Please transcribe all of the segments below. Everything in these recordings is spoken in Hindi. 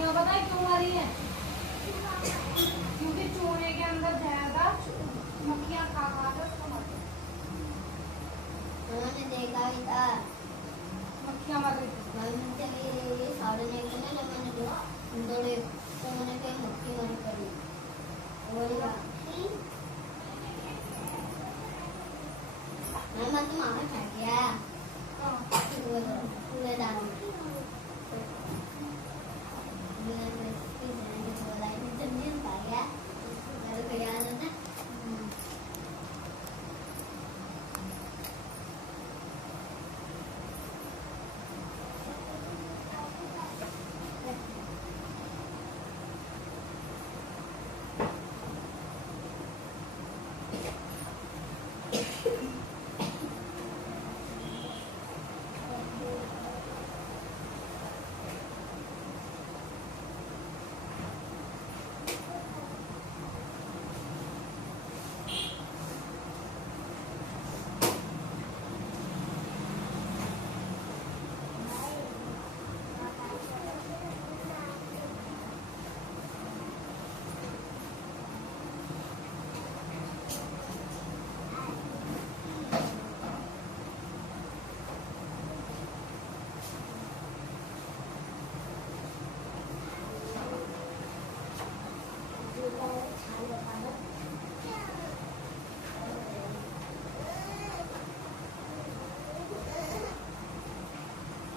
मक्खियाँ पता है क्यों आ रही है? क्योंकि चूहे के अंदर जाएगा, मक्खियाँ खा खा कर उसको मर गई। मैंने देखा भी था, मक्खियाँ मर गई थी। मैंने चली साढ़े नहीं करने जब मैंने दौड़े तो मैंने कहीं मक्खी मरी पड़ी। मैं तो मामा खा गया पूरे दाने जमीन पा गया मेरे को याद है ना।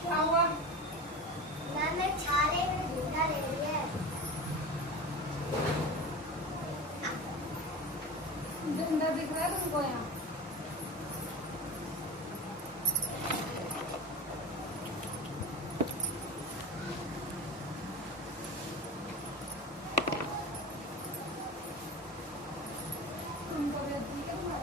क्या हुआ? मैंने छाले में झूठा ले लिया। जिंदा दिख रहा है तुमको यहाँ? तुमको भी दिख रहा है?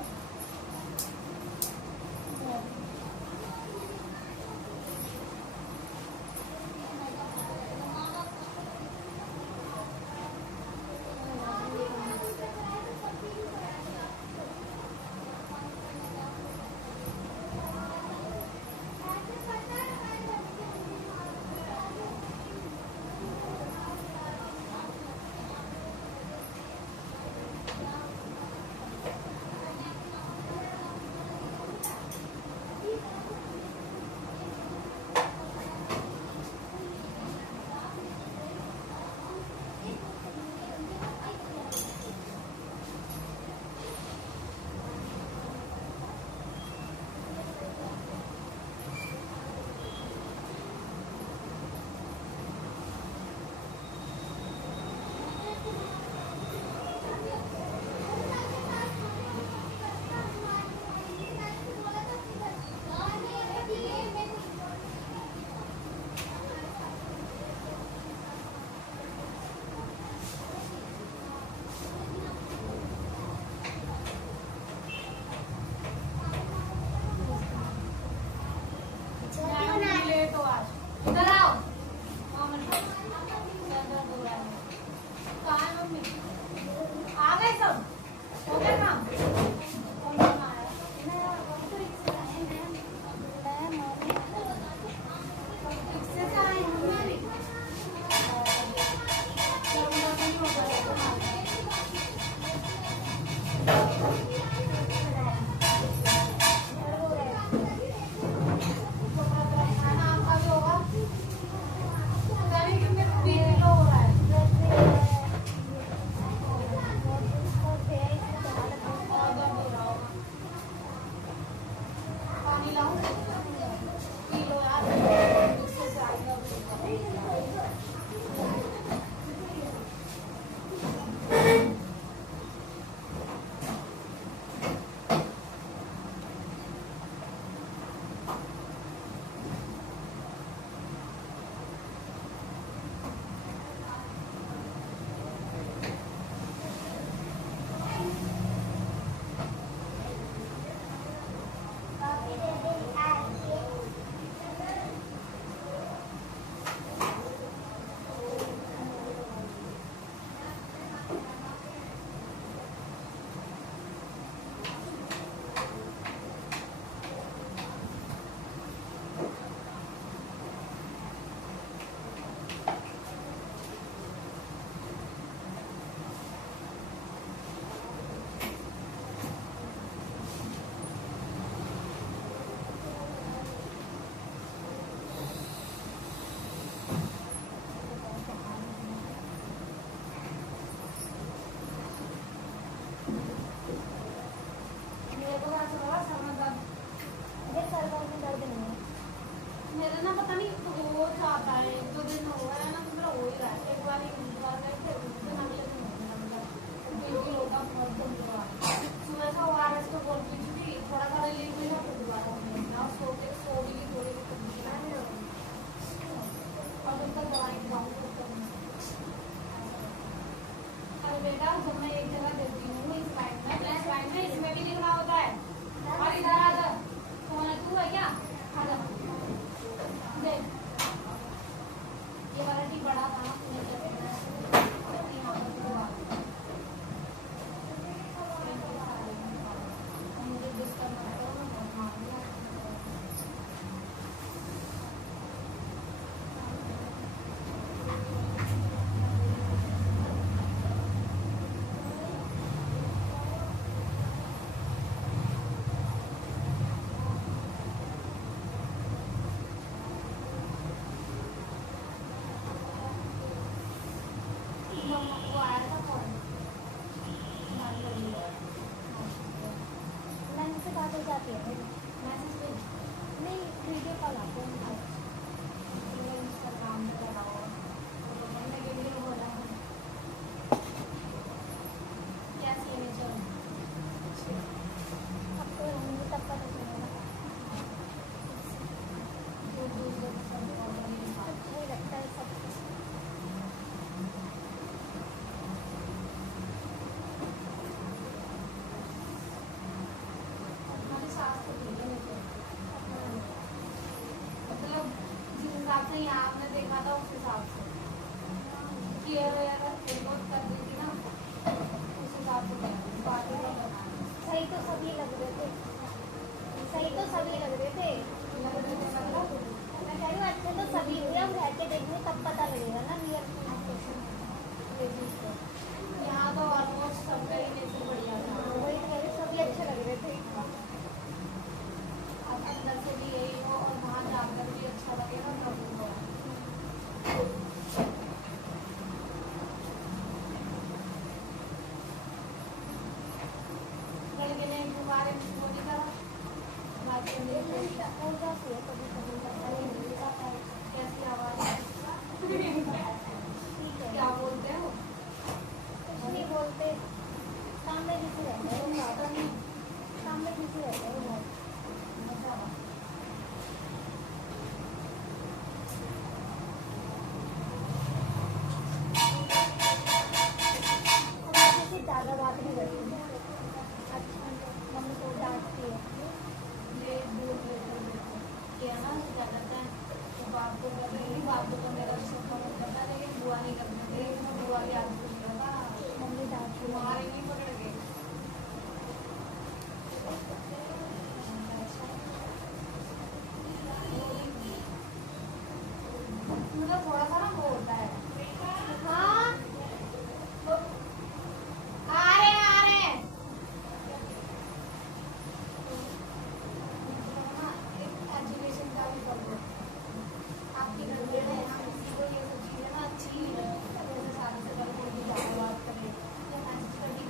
मेरे को ऐसा लगा सर में दर्द, मुझे सर में दर्द नहीं है। मेरा ना पता नहीं रोज आता है, एक दो दिन हो गया है ना तो मेरा हो ही रहा है। एक बार ही बुधवार गए थे, उस दिन हमेशा नहीं होता, मतलब बिल्कुल होता बहुत बुधवार। सुबह से ORS तो बोल पी चुकी, थोड़ा सा रिलीफ मिला फिर दोबारा होने लगा। सो भी ली थोड़ी और उनका दवाई खाऊँ तो अरे बेटा जब मैं एक जगह देती हूँ इस लाइन में इसमें भी लिखना होता है। और इधर आ जा, कौन है तू है क्या? आ जा देख, ये वाला ठीक बड़ा था ना, मुझे डिस्टर्ब मत करो, मैं बहुत मार दिया। वो आया था कौन? मैंने से बात हो जाती है, मैसेज पे नहीं वीडियो कॉल आते हैं। इंस्टाग्राम पे लगाओ तो बनने के लिए हो रहा है। कैसी है नेचर? आपको रहेंगे तब पता चलेगा। दूर से सब प्रॉब्लम अच्छा ही लगता है सब कुछ। हमारी सास को ठीक है लेकिन मतलब जिस हिसाब से यहाँ आपने देखा था उस हिसाब से केयर अगर बहुत कर देती ना उस हिसाब से बाकी का बना सही तो सभी लग रहे थे, सही तो सभी लग रहे थे। लग रहे थे मतलब मैं कह रही हूँ अच्छे तो सभी हुए, हम रह के देखेंगे तब पता लगेगा ना रियल। यहाँ तो ऑलमोस्ट सबका ही नेचर बढ़िया था। वही कह रही, सभी अच्छे लग रहे थे। अब अंदर से भी यही हो और वहाँ जाकर भी अच्छा लगेगा तब हो। लड़के ने दोबारा वो नहीं करा बात करने की कोशिश। हो जाती है कभी कभी, कैसी आवाज है? ठीक है। क्या बोलते हो? कुछ नहीं बोलते, काम में बिजी रहते हैं वो, काम में बिजी रहते हैं वो बहुत। और किसी से ज़्यादा बात नहीं करती है। अच्छा मम्मी को डांटती है। ये दूर क्या ना ज़्यादा टाइम तो बाप को कर रही बाप को मेरा शौक करता लेकिन बुआ नहीं करता थे। बुआ भी आज कुछ करता मम्मी डांटती है। मारे नहीं पकड़ के। मतलब थोड़ा सा ना वो होता है। हाँ आ रहे एजुकेशन का भी कर दो आपकी घर में है हम किसी को ये सब चीज़ें ना अच्छी नहीं लगती जैसे शादी से पहले कोई भी ज़्यादा बात करे या मैसेज कर दी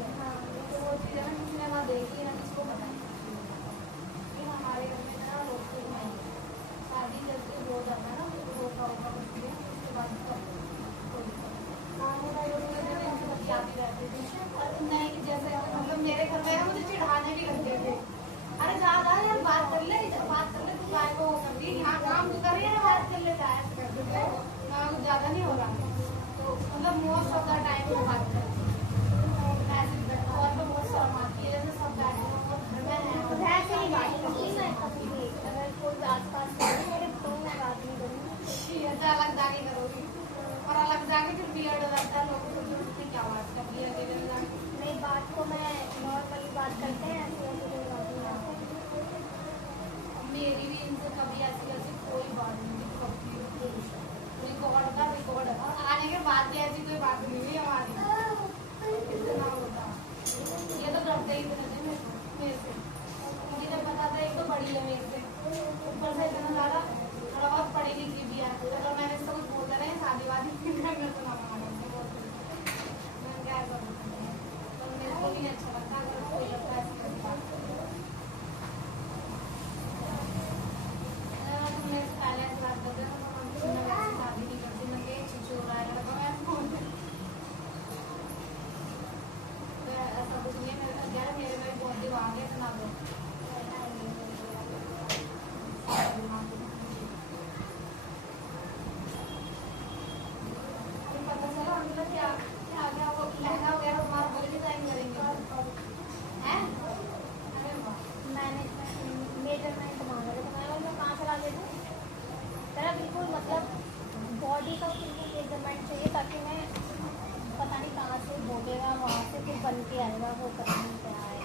मेरा वो पता नहीं क्या है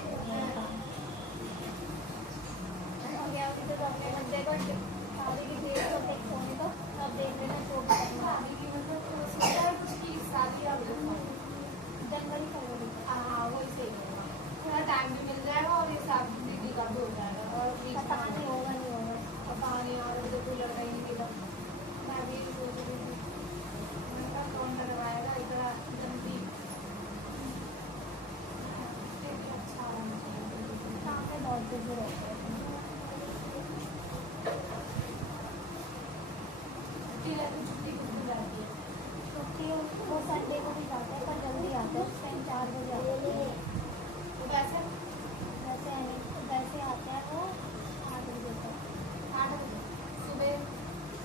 गया अभी तो अपने बच्चे को शादी की डेट को देख सोने तो अब देख लेना शो शादी की मतलब सोचा है कुछ की शादी आ गई जनवरी फरवरी हाँ वही सही होगा, थोड़ा टाइम भी मिल जाएगा और ये शादी दीदी का भी हो जाएगा और पता नहीं होगा नहीं होगा पता नहीं और मुझे कोई लड़का ही नहीं मिला। मैं भी सोच रही थी मैंने कहा कौन करवाएगा इतना जल्दी अच्छा होना चाहिए। काम में बहुत बिजी रहते हैं छुट्टी कुछ भी जाती है छुट्टी वो संडे को भी जाते हैं पर जल्दी आते हैं उस टाइम 4 बजे आते हैं तो वैसे वैसे आते हैं वो 8 बजे तक 8 बजे सुबह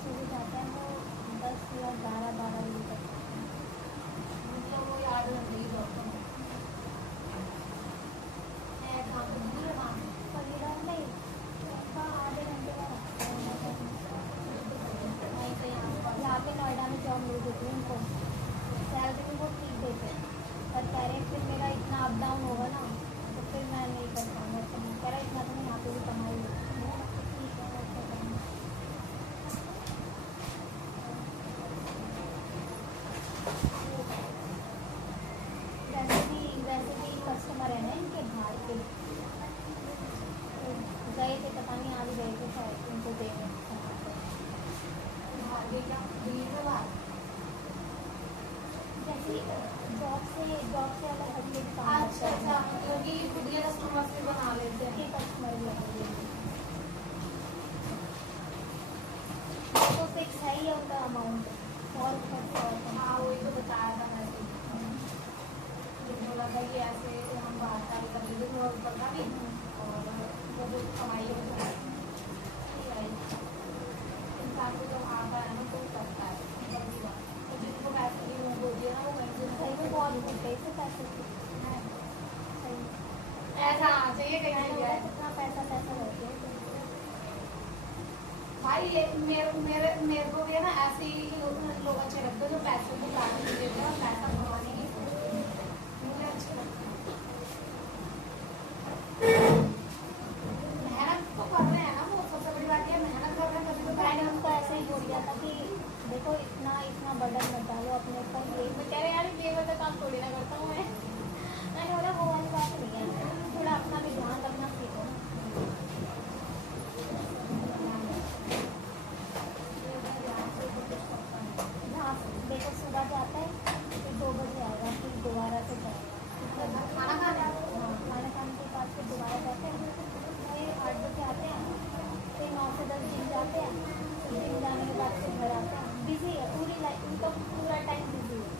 सुबह जाते हैं वो 10 या 12 बजे तक मतलब वो याद रखने की जरूरत है काम दूर है वहाँ पनीरा नहीं आधे घंटे का यहाँ पे नोएडा में जॉब मिल गई थी उनको सैलरी भी बहुत ठीक देते हैं पर कह रहे हैं फिर मेरा इतना अप डाउन होगा ना तो फिर मैं नहीं कर पाऊँगा तो मैं कह रहा इतना तो मैं यहाँ पे भी कमाई ठीक है अच्छा करना वैसे भी कस्टमर है ना इनके बाहर के गए थे पता नहीं आज गए थे शायद उनको देने आगे क्या दिल्ली में बाहर जैसे जॉब से अलग हटके भी काम अच्छा अच्छा मतलब कि खुद के कस्टमर से बना लेते हैं के कस्टमर भी तो फिक्स है ही उनका अमाउंट और हाँ वही तो बताया था मैंने बोला था कि ऐसे हम बाहर का भी कर लेते थोड़ा ऊपर का भी और वो जो कमाई हो जाए इंसान को जब आता है ना तो करता है तो जिनको पैसे की वो बोलती है ना वो कहीं से सही में बहुत पैसे पैसे ऐसा आना चाहिए कहीं भी कितना पैसा रहते हैं भाई ये मेरे को भी है ना ऐसे ही लोग अच्छे लगते हैं जो पैसे को काटने नहीं देते हैं और पैसा कमाने की मुझे अच्छे लगते हैं। मेहनत तो कर रहे हैं ना वो सबसे बड़ी बात ये मेहनत कर रहे हैं तभी तो मैंने उनको ऐसे ही बोल दिया था कि देखो इतना बर्डन मत डालो अपने ऊपर ये मैं कह रहे यार ये वाला काम थोड़ी ना करता हूँ मैंने बोला वो वाली बात नहीं है थोड़ा अपना भी ध्यान रखना सीखो हाँ देखो सुबह जाता है फिर 2 बजे आएगा फिर दोबारा से जाएगा खाना खाने खाना खाने के बाद फिर दोबारा जाते हैं फिर 8 बजे आते हैं फिर 9 से 10 जिम जाते हैं फिर जिम जाने के बाद फिर घर आते हैं बिजी है पूरी लाइफ उनका पूरा टाइम बिजी है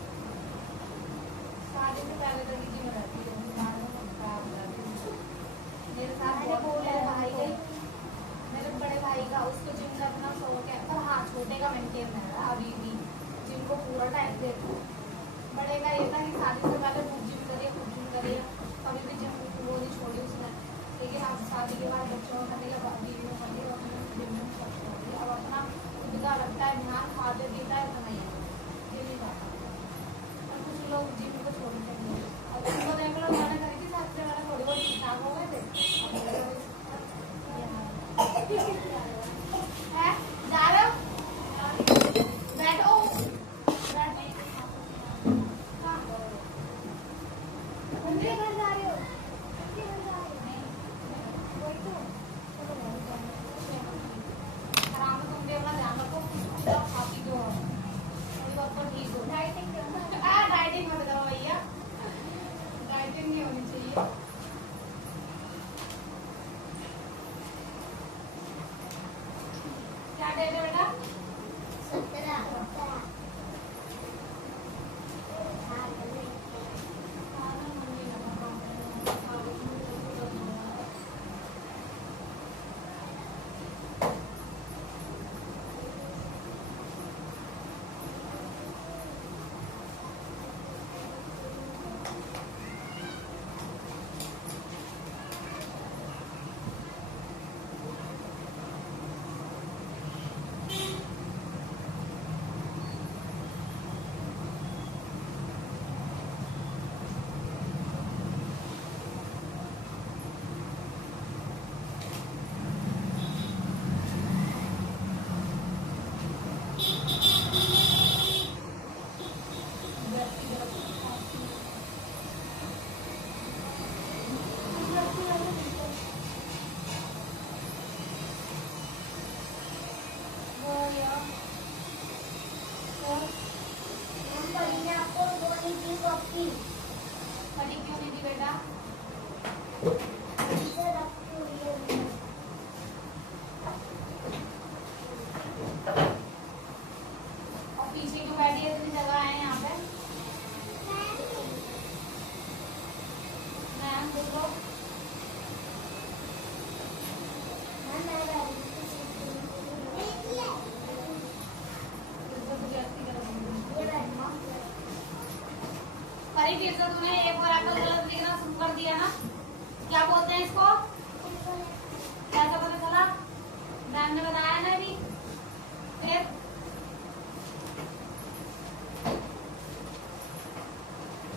शादी से पहले तो निजी में रहती है बाद में सब खराब हो जाती है मेरे साथ मैंने बहुत बोला मेरे है भाई उनको। मेरे बड़े भाई का उसको जिम करना शौक है पर हाँ छोटे का मेंटेन है अभी भी जिम को पूरा टाइम देते बड़े का ये था कि शादी से पहले खूब जिम करिए कभी भी जिम वो नहीं छोड़ी उसने लेकिन अब शादी के बाद बच्चों में करने लगा बीवी में करने लगा जिम में सब छोड़ दिया अब अपना खुद का लगता है ध्यान खाते पीता है तो नहीं ये नहीं जाता और कुछ लोग जिम को छोड़ते हैं अब उनको देख लो मैंने करी थी शादी से पहले थोड़ी बहुत ठीक ठाक हो गए थे है जा रहे हो बैठो उनके घर जा रहे हो उनके घर जा रहे हो वही तो आराम से तुम भी अपना ध्यान रखो खा पी दो और पीछे क्यों बैठी है? इतनी जगह है यहाँ पे। मैम बोलो। अरे फिर से तूने एक बार एप्पल गलत लिखना शुरू कर दिया ना। क्या बोलते हैं इसको? कैसा पता चला? मैम ने बताया ना अभी। फिर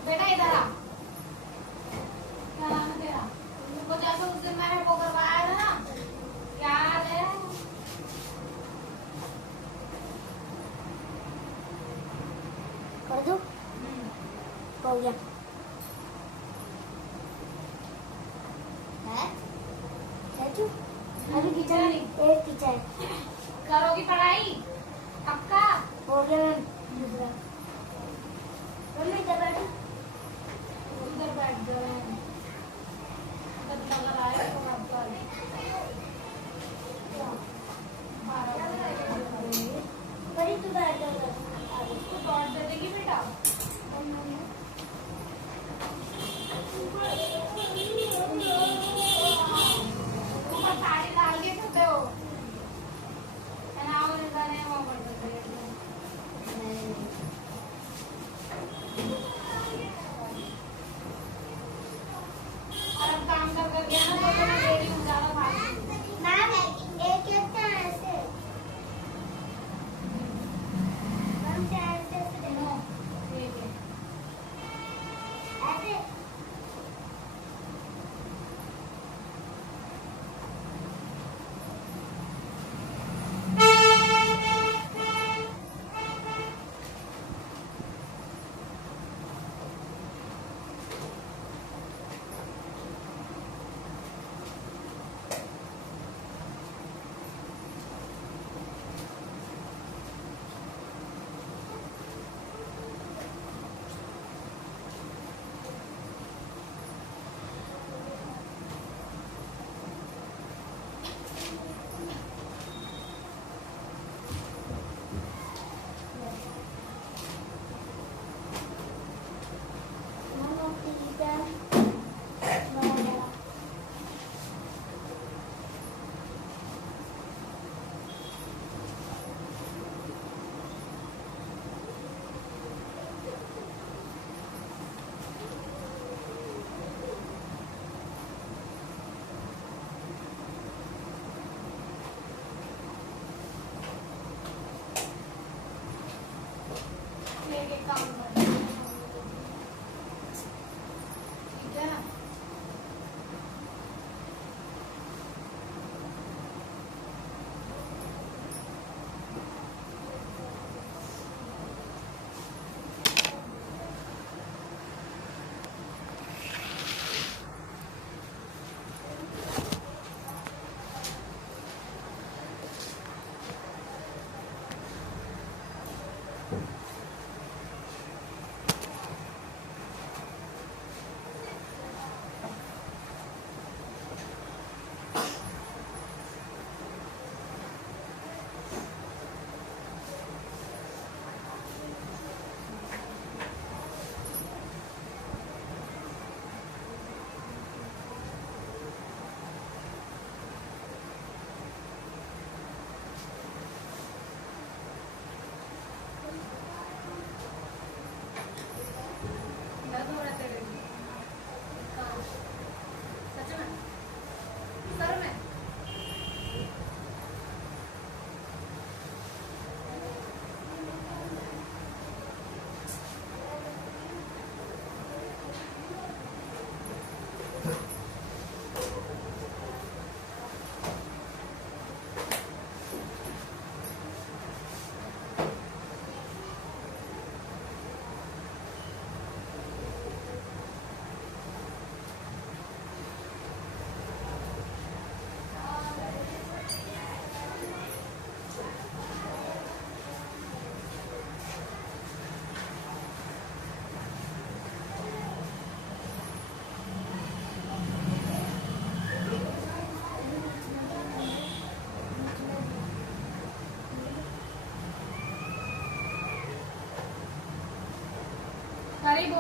बेटा इधर आ। क्या नाम है तेरा? तुमको जैसे उस दिन मैंने वो करवाया था ना, याद है? कर दो, हो गया है चाचू। अभी किचन एक किचन करोगी पढ़ाई पक्का? हो गया मैम। दूसरा मम्मी इधर बैठो। उधर बैठ जाओ। जब नजर आए तो मत कर। 12 बजे बड़ी तू बैठ जाओ। तू लौट दे देगी बेटा। ऊपर साड़ी डाल के करते हो। तनाव रहता है वहाँ पर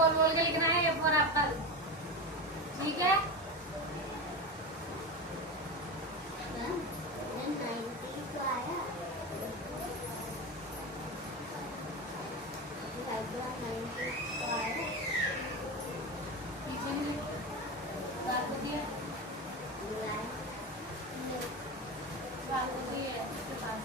बोल बोल के लिखना है ए फॉर एप्पल, ठीक है? पीछे नहीं गाल को दिया, गाल को दिया इसके पास।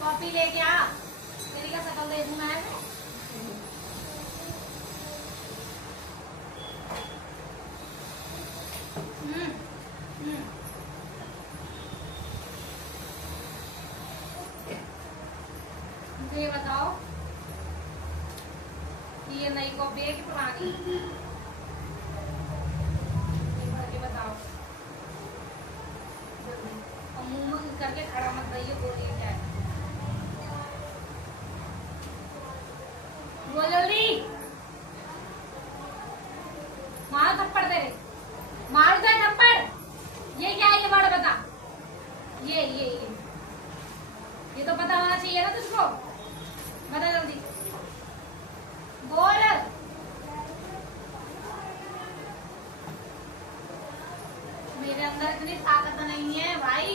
कॉपी लेके आ, तेरी का शकल दे दूं मैं। मुझे ये बताओ कि ये नई कॉपी है कि पुरानी? ये बताओ जल्दी, और मुंह में करके खड़ा मत रहिए, बोलिए क्या है, बोल जल्दी। मारो थप्पड़ तेरे, मारो तो थप्पड़। ये क्या है, ये वर्ड बता। ये तो पता होना चाहिए ना तुझको, बता जल्दी बोल। मेरे अंदर इतनी ताकत नहीं है भाई।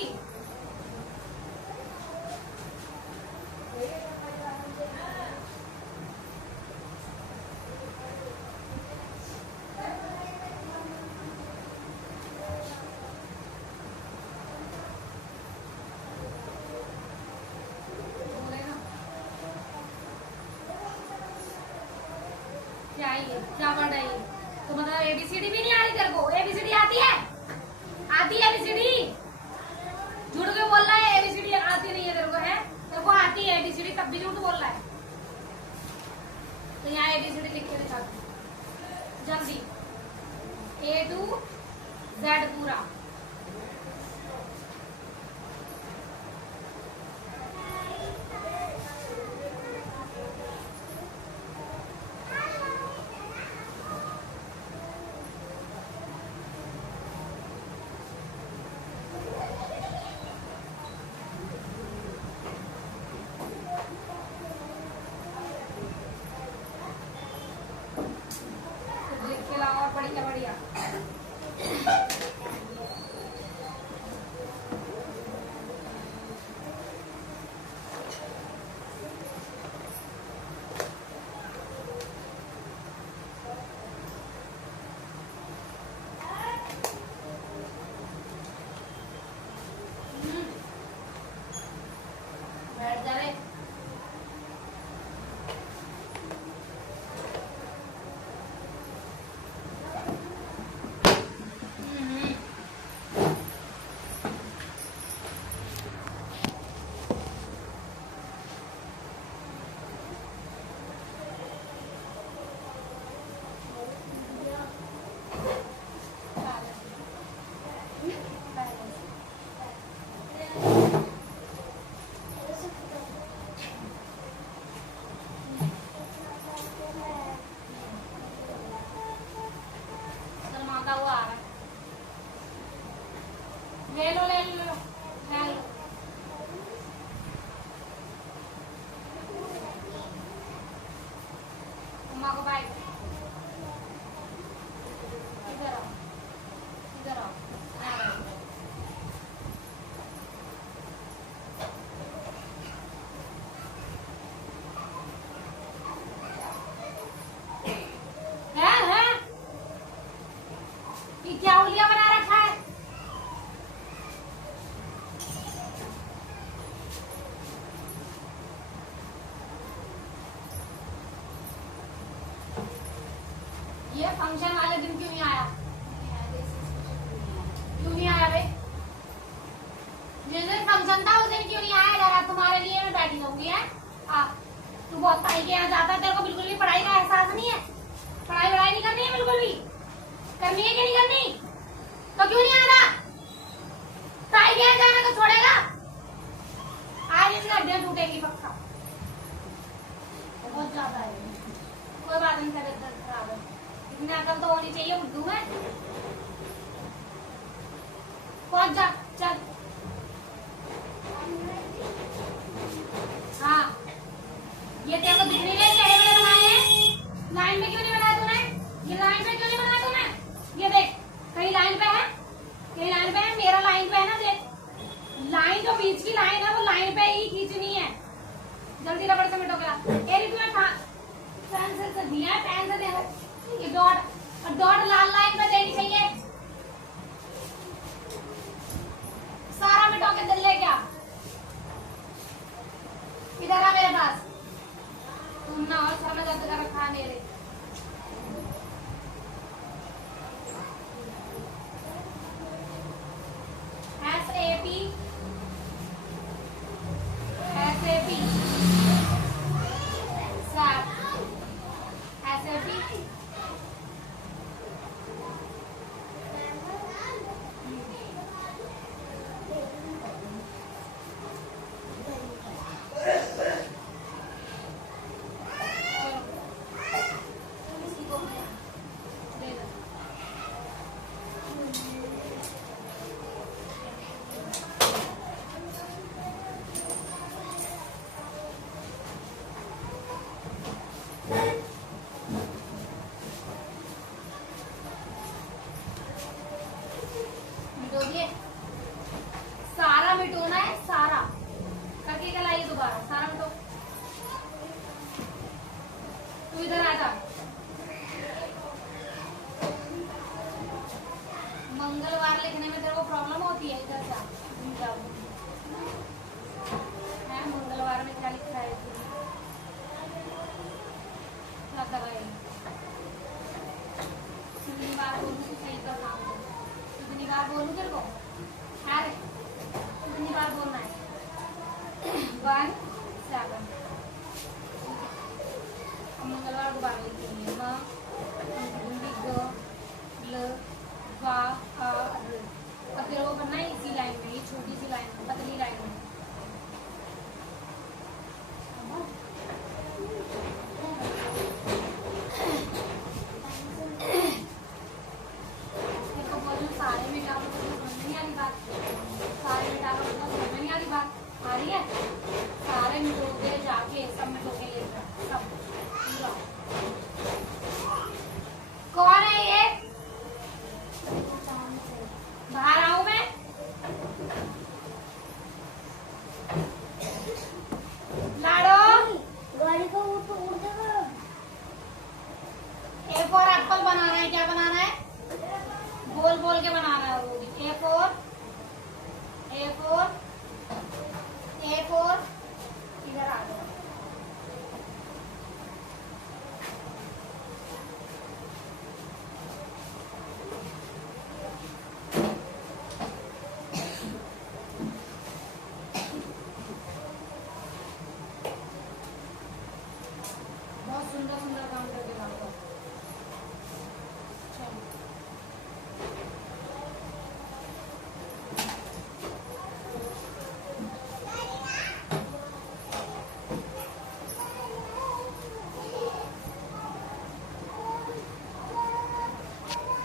क्या है ये, क्या वर्ड है ये? तो मतलब एबीसीडी भी नहीं आ रही तेरे को? एबीसीडी आती है? आती है एबीसीडी? झूठ क्यों बोल रहा है? एबीसीडी आती नहीं है तेरे को? है तेरे को आती है एबीसीडी, तब भी झूठ बोल रहा है। तो यहाँ एबीसीडी लिख के दिखा जल्दी, A to Z पूरा। फंक्शन वाले दिन क्यों नहीं आया? क्यों नहीं आया बे? जिस दिन फंक्शन था उस दिन क्यों नहीं आया? जरा तुम्हारे लिए मैं बैठी रहूंगी है। तू बहुत ताई के यहाँ जाता है, तेरे को बिल्कुल भी पढ़ाई का एहसास नहीं है। पढ़ाई वढ़ाई नहीं करनी है बिल्कुल भी। करनी है कि नहीं करनी? तो क्यों नहीं आ रहा? ताई के यहाँ जाना तो छोड़ेगा? आज इसकी हड्डियां टूटेगी पक्का। बहुत ज्यादा है। कोई बात नहीं, तबीयत खराब है, इतनी अकल तो होनी चाहिए उर्दू में। पहुंच जा, चल। हाँ, ये तेरे को दिखने के लिए टेढ़े बनाए हैं। लाइन में क्यों नहीं बनाया तूने? ये लाइन में क्यों नहीं बनाया तूने? ये देख, कहीं लाइन पे है, कहीं लाइन पे है, मेरा लाइन पे है ना। देख, लाइन जो बीच की लाइन है वो लाइन पे ही खींचनी है। जल्दी रबड़ से मिटो क्या? एरी तूने पेंसिल से दिया है, पेन से दे। ये डॉट, और डॉट लाल लाइन पे देनी चाहिए। सारा मिटो के दिल ले क्या? इधर आ मेरे पास। तुम ना और सर में दर्द कर रखा है मेरे। SAP सारा मिटोना है, सारा करके लाइए दोबारा। सारा मिटो। तू इधर आ जा। मंगलवार लिखने में तेरे को प्रॉब्लम होती है? इधर जा। मंगलवार में क्या लिखा है? क्या कर रहा है? कितनी बार बोलूं सही का काम हो? कितनी बार बोलूं तेरे को? अरे कितनी बार बोलना है? 1 7। मंगलवार दोबारा लिखेंगे। ग ल वा आ र। अब तेरे को करना है इसी लाइन में, ये छोटी सी लाइन में, पतली लाइन में। सारे मिटा लो तो समझ नहीं आ रही बात। सारे मिटा लो तो समझ नहीं आ रही बात। आ रही है? सारे मिटोगे जाके, सब मिटोगे